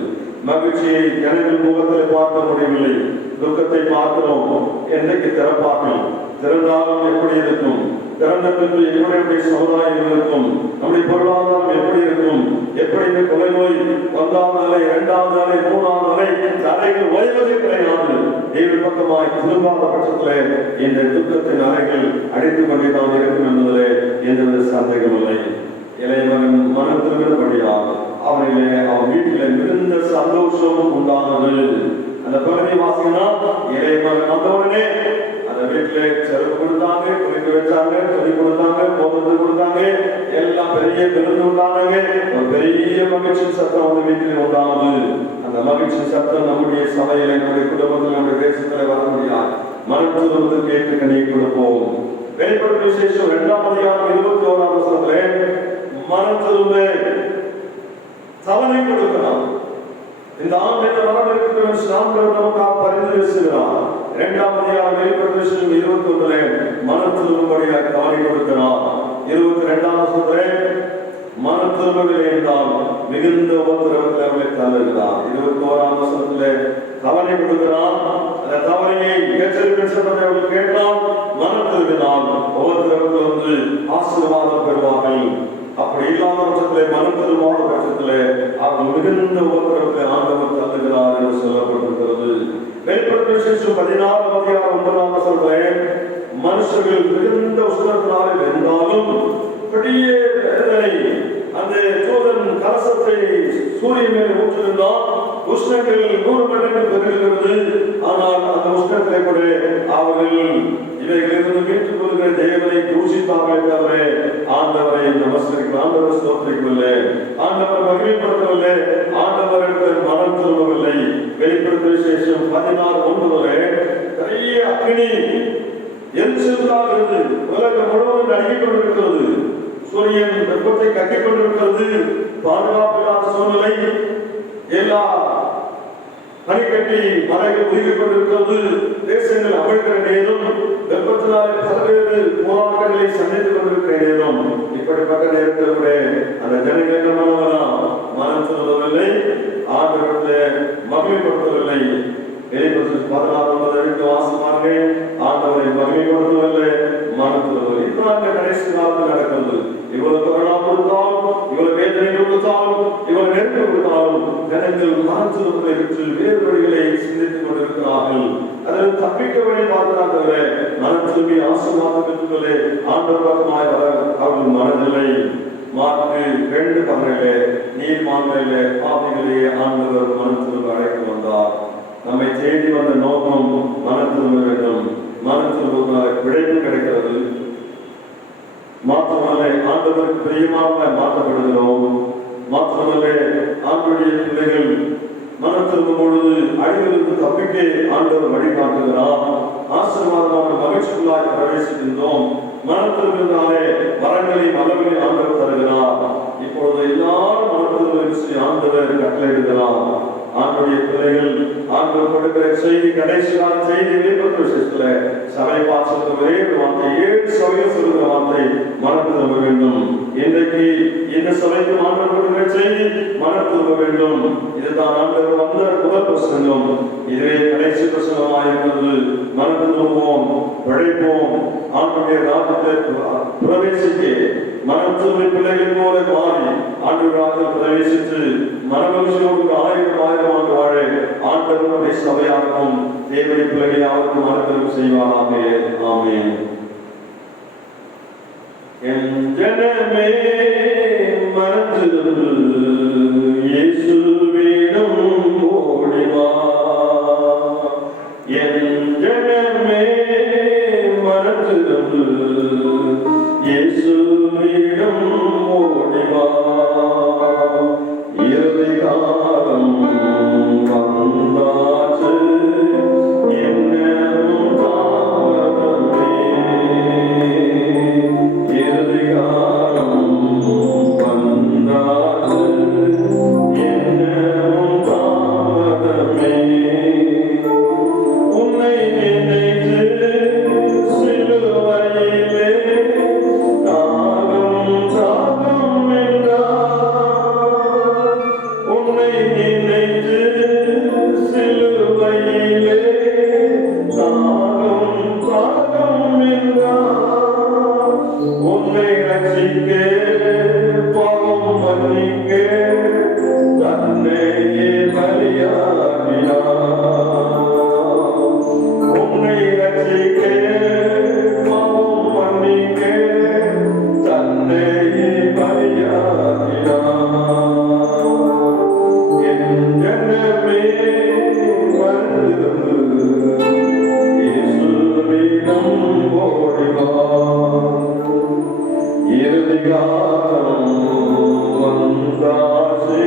மகிழ்ச்சியை ஜனங்கள் முகத்தில் பார்க்க முடியவில்லை, துக்கத்தை பார்க்கிறோம். என்றைக்கு திறப்பார்கள், திறந்தாலும் எப்படி இருக்கும், திறந்த பின்பு என்னுடைய சமுதாயம் இருக்கும், நம்முடைய பொருளாதாரம் எப்படி இருக்கும், எப்படி இந்த கொலை நோய் 1ஆம் நிலை, 2ஆம் நிலை, 3ஆம் நிலை அலைகள் ஓய்வதே கிடையாது. தேவன் பக்கமாய் திரும்பாத பட்சத்திலே இந்த துக்கத்தின் அலைகள் அடித்துக் கொண்டேதான் இருக்கும் என்பதிலே எந்தவித சந்தேகமில்லை. இளையவன் மனம் திரும்பினபடியால் அவனிலே அவன் வீட்டிலே மிகுந்த சந்தோஷம் உண்டானது. அந்த பகுதி வாசினா இளையவன் வந்தவுடனே அந்த வீட்டிலே செருப்பு கொடுத்தாங்க, குளிக்க வச்சாங்க, துணி கொடுத்தாங்க, போகிறது கொடுத்தாங்க, எல்லாம் பெரிய விருந்து உண்டானாங்க. ஒரு பெரிய மகிழ்ச்சி சத்தம் அந்த வீட்டிலே உண்டானது. அந்த மகிழ்ச்சி சத்தம் நம்முடைய சபையில, நம்முடைய குடும்பத்தில், நம்முடைய தேசத்தில் வர முடியாது. மனத்திலிருந்து கேட்டு கனி கொடுப்போம். வெளிப்படுத்தின விசேஷம் 2ஆம் அதிகாரம் 21ஆம் வசனத்திலே மனம் திரும்ப தவணை கொடுக்கிறார். இந்த ஆண்டு என்ன வரம் இருக்கிறது ஆண்டவர் நமக்காக பரிந்து பேசுகிறார். 2ஆம் அதிகாரம் வெளிப்படுத்தல் 21 மனம் திரும்பும்படியாக தவணை கொடுக்கிறார். 22ஆம் வசனத்திலே மனம் திரும்பவில்லை என்றால் மிகுந்த உபத்திரவத்தில் அவர்களை தள்ளுகிறார். 21ஆம் வசனத்திலே தவணை கொடுக்கிறார். அந்த தவணையை அவர்கள் கேட்டால் மனம் திரும்பினால் உபத்திரவத்தில் வந்து ஆசீர்வாதம் பெறுவார்கள். அப்படி இல்லாத பட்சத்திலே மனம் திரும்பாத பட்சத்திலே அவர்கள் மிகுந்த உபத்திரவத்தை ஆண்டவர் தள்ளுகிறார் என்று சொல்லப்பட்டிருக்கிறது. வெளிப்படுத்தல் விசேஷம் 16ஆம் அதிகாரம் 9ஆம் வசனத்திலே மனுஷர்கள் மிகுந்த உஷ்ணத்தினாலே வென்றாலும் பெரிய வேதனை. அந்த தூதன் கலசத்தை சூரியன் மேல் ஊற்றிருந்தால் உஷ்ணங்கள் 100 மடங்கு பெருகிறது. ஆனால் அந்த உஷ்ணத்தை கூட அவர்கள் இவைகளிலிருந்து மீட்டுக் கொள்கிற தேவனை தூஷித்தார்கள் தவிர ஆண்டவரை நமஸ்கரிக்க ஆண்டவரை ஸ்தோத்திரிக்கவில்லை, ஆண்டவரை மகிமைப்படுத்தவில்லை, ஆண்டவரிடத்தில் மனம் திரும்பவில்லை. வெளிப்படுத்தல் விசேஷம் 16:9 நிறைய அக்னி எரிச்சலாக இருந்து உலகம் முழுவதும் நடுங்கிக் கொண்டிருக்கிறது. சூரியன் வெப்பத்தை கட்டிக் கொண்டிருக்கிறது. பாதுகாப்பில்லாத சூழ்நிலை. எல்லா பனிக்கட்டி மலைகள் உருகிக் கொண்டிருக்கிறது. தேசங்கள் அமிழ்கிற நேரம், வெப்பத்தினாலே பல்வேறு போராட்டங்களை சந்தித்துக் கொண்டிருக்கிற நேரம். இப்படிப்பட்ட நேரத்தில் கூட அந்த ஜனங்கள் மனம் சொல்லவில்லை, ஆண்டவரத்தை மகிமைப்படுத்தவில்லை. வெளிப்படுத்தல் 16:9 வாசமார்கள் ஆண்டவரை மகிமைப்படுத்தவில்லை, மனம் சொல்லவில்லை. இப்ப கடைசி காலத்தில் நடக்கிறது. இவ்வளவு கொரோனா கொடுத்தாலும், இவ்வளவு வேதனை கொடுத்தாலும், இவ்வளவு நெருக்க கொடுத்தாலும் ஜனங்கள் மனம் சொல்வதை விட்டு வேறு வழிகளை சிந்தித்துக் கொண்டிருக்கிறார்கள். அதில் தப்பிக்க வழி பார்க்கிறார்களே, மனம் சொல்லி ஆசீர்வாதம் பெற்றுள்ளே ஆண்டவர் பக்கமாய் வர அவர்கள் மனதில்லை. மார்க்கு 2:12 நீர்மான்களிலே பாவிகளே ஆண்டவர் மனம் திரும்ப அழைத்து வந்தார். நம்மை தேடி வந்த நோக்கம் மனம் திரும்ப வேண்டும். மனம் திரும்புவதால் பிழைப்பு கிடைக்கிறது. மாத்திரமல்ல ஆண்டவருக்கு பிரியமாக மாற்றப்படுகிறோம். மாத்திரமல்ல ஆண்டுடைய பிள்ளைகள் மனம் திரும்பும் பொழுது அழிவிலிருந்து தப்பிக்க ஆண்டவர் வழிகாட்டுகிறார். ஆசீர்வாதமான மகிழ்ச்சிக்குள்ளாய் பிரவேசிக்கின்றோம். மனம் திரும்பினாலே வரங்களை மலர்களை ஆண்டவர் தருகிறார். இப்பொழுது எல்லாரும் மனம் திரும்ப ஆண்டவர் கட்டளையிடுகிறார். ஆண்டுடைய பிள்ளைகள் ஆண்டவர் கொடுக்கிற செய்தி கடைசியான செய்தி வெளிப்படுத்த விஷயத்துல சபை பார்த்து ஒரே ஒரு வார்த்தை, 7 சபையில் சொல்லுகிற வார்த்தை மனம் திரும்ப வேண்டும். இன்றைக்கு இந்த சபைக்கு ஆண்டவர் கொடுக்கிற செய்தி மனம் திரும்ப வேண்டும். இதுதான் ஆண்டவர் வந்த முதல் பிரசங்கம். இதுவே கடைசி பிரசங்கமாக இருக்கிறது. மனம் திரும்புவோம், பிழைப்போம், ஆண்டுடைய ராஜ்யத்தை பிரவேசிக்க மனம் திரும்ப பிள்ளைகள் போல மாறி ஆண்டவராக பிரவேசித்து மனமகிழ்ச்சியோடு 1000 ஆண்டு வாழ ஆண்டவருடைய சபையாகவும் தேவனை பிள்ளைகளை அவருக்கு மனதிலும் செய்வாராக. ஆமென். என் ஜனமே மனதில் இயேசுவிடம் ஓடி வா. என் ஜனமே மனதில் இயேசுவிடம் ஓடி வா. இறுதி காலம் வந்தாச்சு, இன்னும் தாமதமே. இறுதி காலம் வந்தாச்சு, இன்னும் தாமதமே. உன்னை நினைத்து சிலுவையிலே தாகம் தாகம் என்றார். உன்னை நினைத்து சிலுவையிலே தாகம் தாகம் என்றார். உன்னை ரட்சிக்க பாவம் மன்னிக்க தன்னையே பலியாக்கினார். உன்னை ரட்சிக்க பாவம் மன்னிக்க தன்னையே பலியாக்கினார். என் ஜனமே வந்து இயேசுவிடம் ஓடி வா. இறுதி காலம் வந்தாச்சு,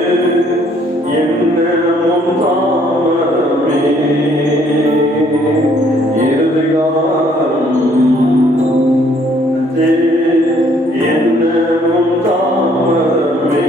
இன்னமும் தாமதமே. இறுதி காலம் இன்னமும் தாமதமே.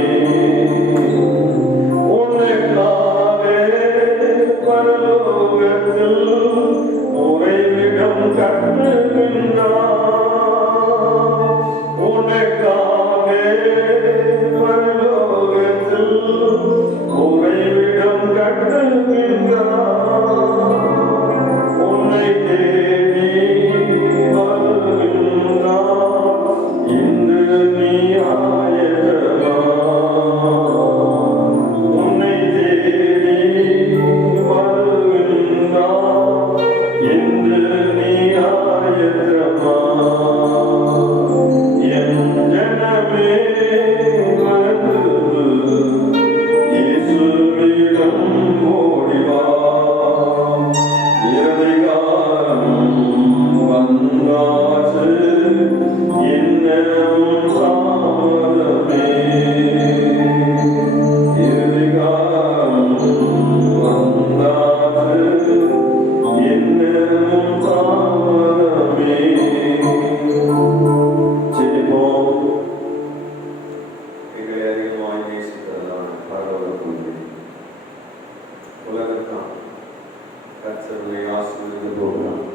கர்த்தரை ஆசீர்வதித்து போகிறார்.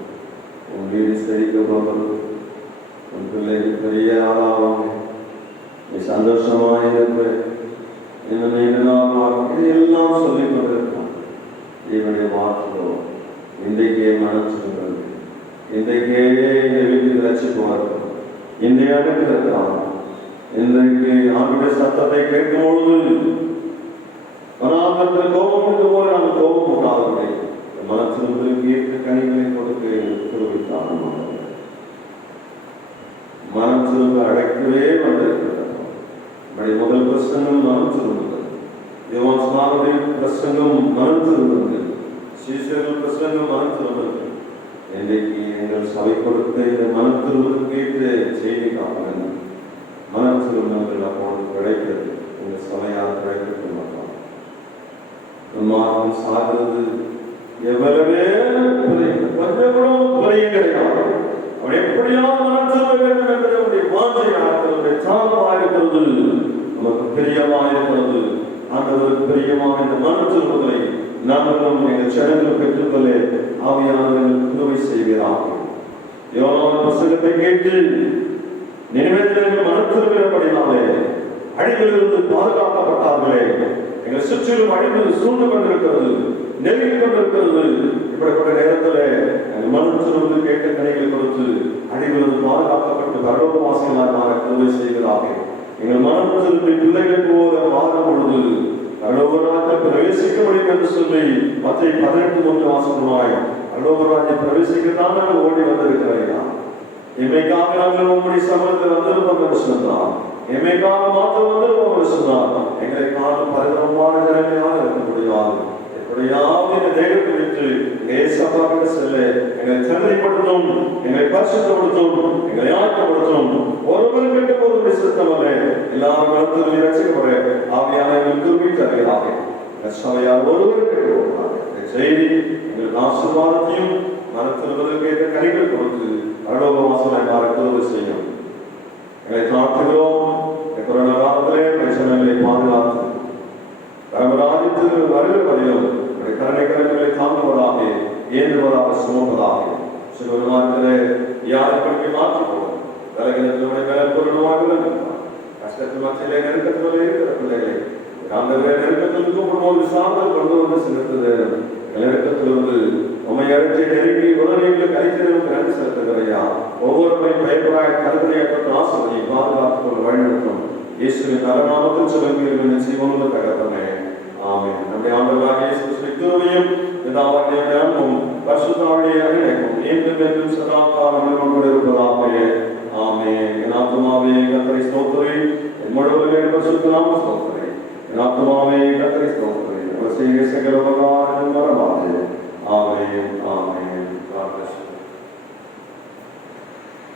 உன் வீடு செழிக்க போகிறது. உன் பிள்ளைகள் பெரிய ஆளாவாங்க. நீ சந்தோஷமாக இருப்ப. இன்னும் நீண்ட நாள் இதையெல்லாம் சொல்லிக் கொண்டிருக்கான். இவனை மாற்றுவோம். இன்றைக்கே மனம் சொல்கிறது. இன்றைக்கே இந்த வீட்டில் ரசிப்பு வரணும். இன்றைய அடுக்கிறான். இன்றைக்கு ஆண்டுடைய சத்தத்தை கேட்கும் பொழுது மனாந்தத்தில் கோபம் போல நாங்கள் கோபம் உண்டாகவில்லை. மனத்திற்கு ஏற்ற கனிகளை கொடுத்து திருவித்தான். மனம் திரும்ப அழைக்கவே வந்திருக்கிறது. முதல் பிரசங்கம் மனம் திரும்புகிறது. யோவானுடைய பிரசங்கம் மனம் திரும்புகிறது. சீசர்கள் பிரசங்கம் மனம் திரும்புகிறது. இன்றைக்கு எங்கள் சபை கொடுத்த இந்த மனம் திரும்புவதற்கு ஏற்ற செய்தி காப்பது மனம் திரும்பங்கள் அப்போது கிடைக்கிறது. இந்த சபையால் கிடைக்க மாட்டான். மார்க்கம் சாகிறது எவ்வளவே கொஞ்சம் கூட குறைய கிடையாது. அவன் எப்படியாவது மனம் திரும்ப வேண்டும் என்பதை வாஞ்சையாக சாதமாக நமக்கு பிரியமாக இருக்கிறது. ஆண்டவருக்கு பிரியமாக இந்த மனம் திரும்புதலை நாங்களும் எங்கள் ஜனங்கள் பெற்றுக்கொள்ள ஆவியானவர்கள் உதவி செய்கிறார்கள். யோவான் பிரசங்கத்தை கேட்டு நினைவேற்றங்கள் மனம் திரும்பினபடினாலே அழிவிலிருந்து பாதுகாக்கப்பட்டார்களே. எங்கள் சுற்றிலும் அழிவு சூழ்ந்து கொண்டிருக்கிறது, நெருங்கி கொண்டிருக்கிறது. இப்படிப்பட்ட நேரத்தில் எங்கள் மனம் திரும்பி கேட்ட கனிகளை கொடுத்து அழிவிலிருந்து பாதுகாக்கப்பட்டு பரலோகவாசிகளாக உதவி செய்கிறார்கள். எங்கள் மனம் திரும்பி பிள்ளைகள் போல மாறும் பொழுது பரலோகராஜ்யத்தை பிரவேசிக்க முடியும் என்று சொல்லி மத்திய 18 வாசகமாய் பரலோகராஜ்யத்தை பிரவேசிக்கத்தான் நாங்கள் ஓடி வந்திருக்கிறோம். எம்மைக்காக நாங்கள் உங்களுடைய சமூகத்தில் வந்திருப்போம் என்று சொன்னார். எம்மைக்காக மாத்திரம் வந்திருப்போம் என்று சொன்னார். எங்களை காணும் பரிதமான ஜனங்களாக இருக்க முடியாது. எப்படியாவது இந்த தேகத்தை வைத்து ஏசப்பாவிட செல்ல எங்களை தகுதிப்படுத்தும், எங்களை பரிசுத்தப்படுத்தும், எங்களை ஆக்கப்படுத்தும். ஒருவரும் கேட்ட போது சித்தமல்ல, எல்லாரும் வளர்த்து ரசிக்கப்பட ஆவியான எங்களுக்கு தருகிறாக சபையால் ஒருவரும் கேட்டு போகிறார். செய்தி எங்களுக்கு ஆசீர்வாதத்தையும் மனத்திற்கு ஏற்ற கனிகள் கொடுத்து பரலோகவாசலாய் மாறுவது செய்யும். எங்களை காத்துகிறோம். கொரோனா காலத்திலே பிரச்சனைகளை பாதுகாத்து பரமராஜ்யத்திற்கு வருகிற வரையும் கருணை கருங்களை தாங்குவதாக ஏந்துவதாக சுமப்பதாக சிறுவனத்திலே யாருக்கு மாற்றிப்போம். தலைகினத்தினுடைய மேற்பொருளமாக விளங்குகிறார். கஷ்டத்து மத்தியிலே நெருக்கத்திலே இருக்கிற பிள்ளைகளை ஆண்டவரே நெருக்கத்தில் கூப்பிடும்போது சார்ந்தல் கொண்டு வந்து செலுத்துது. நெருக்கத்திலிருந்து உண்மை அழைச்சி நெருங்கி உதவிகளை கைத்தறிவுக்கு நன்றி செலுத்துகிறையா. ஒவ்வொருமை பயப்படாய் கருதனையற்ற ஆசிரியை பாதுகாத்துக் கொள்ள வழிநடத்தும். இயேசுவின் நலநாமத்தில் சொல்லுங்கள் செய்வோம் தகப்பனே. ஆமென். நம்முடைய ஆண்டவராகிய இயேசு கிறிஸ்துவையும் பிதாவாகிய தேவனும் பரிசுத்தாவிய இணைக்கும் என்றும் சதா காலங்களில் கொண்டு இருப்பதாக. ஆமென். என் ஆத்துமாவே கர்த்தரை ஸ்தோத்திரி, என் முழுவதுமே பரிசுத்த நாம ஸ்தோத்திரி. என் ஆத்துமாவே கர்த்தரை ஸ்தோத்திரி, அவர் செய்கிற சகல உபகாரங்களும் மறவாதே. ஆமென். ஆமென்.